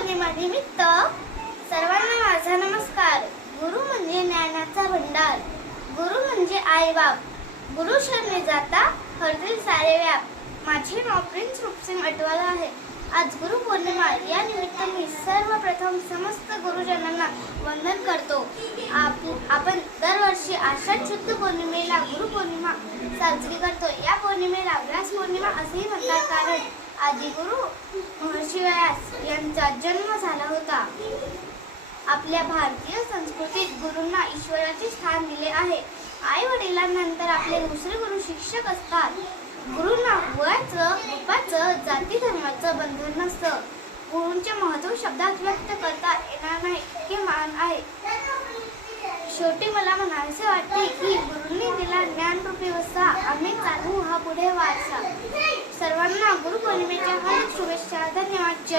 गुरुपौर्णिमा निमित्त सर्वांना माझा नमस्कार। गुरु म्हणजे ज्ञानाचा भंडार, गुरु म्हणजे आई बाप, गुरु शरणी जाता हरतील सारे व्याप। माझे नाव प्रिन्स रूपसिंग अटवाल आहे। आज गुरुपौर्णिमा या निमित्त मी सर्वप्रथम समस्त गुरुजनांना वंदन करतो। आपण दरवर्षी आषाढ शुद्ध पौर्णिमेला गुरुपौर्णिमा साजरी करतो। या पौर्णिमेला व्यास पौर्णिमा असेही म्हणतात, कारण आदिगुरु महर्षी व्यास यांचा जन्म झाला होता। आपल्या भारतीय संस्कृतीत गुरूंना ईश्वराचे स्थान दिले आहे। आई वडिलांनंतर आपले दुसरे गुरु शिक्षक असतात। गुरूंना वयाचं, रूपाचं, जाती धर्माचं बंधन नसतं। गुरूंचे महत्त्व शब्दात व्यक्त करता येणार नाही, इतके मान आहे। शेवटी मला म्हणायचे वाटते की गुरूंनी दिला ज्ञानरूपी वसा, आम्ही चालवू हा पुढे वारसा। सर्वांना गुरुपौर्णिमेच्या हार्दिक शुभेच्छा। धन्यवाद।